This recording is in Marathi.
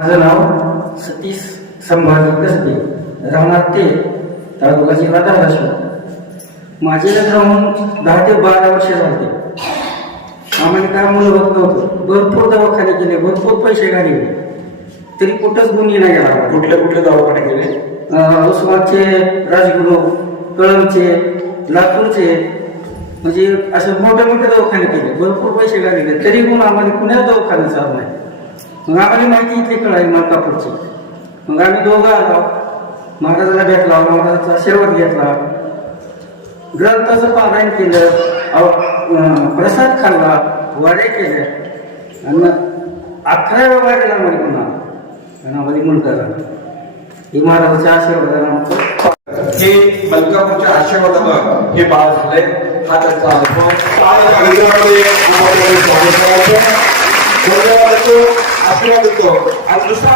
माझं नाव सतीश संभाजी कसबे, राहणार ते तालुका जिल्हा धाराशिव. माझे लग्न होऊन 10 ते 12 वर्ष झाले. आम्हाला काय मुलं होत नव्हतं. भरपूर दवाखाने केले, भरपूर पैसे घालवले, तरी कुठंच गुण नाही गेला. कुठले दवाखाने केले? उस्मानचे, राजगुरू, कळमचे, लातूरचे, म्हणजे असे मोठे मोठे दवाखाने केले, भरपूर पैसे घालवले, तरी गुण आम्हाला कुणाच दवाखाने चालू नाही. मग आम्हाला माहिती इथली कळाली मलकापूरची. मग आम्ही दोघं आलो, महाराजाला भेटला, महाराजाचा आशीर्वाद घेतला, ग्रंथाचं पारायण केलं, प्रसाद खाल्ला, वाड्या केल्या, आणि 11व्या वाड्याला आम्हाला पुन्हा आणि आम्हाला मुलगा झाला. हे महाराजाच्या आशीर्वादाला हे मलकापूरच्या आशीर्वादानं हे बाळ झालंय. हा त्याचा अनुभव आशीर्वाद देतो. आज दुसरा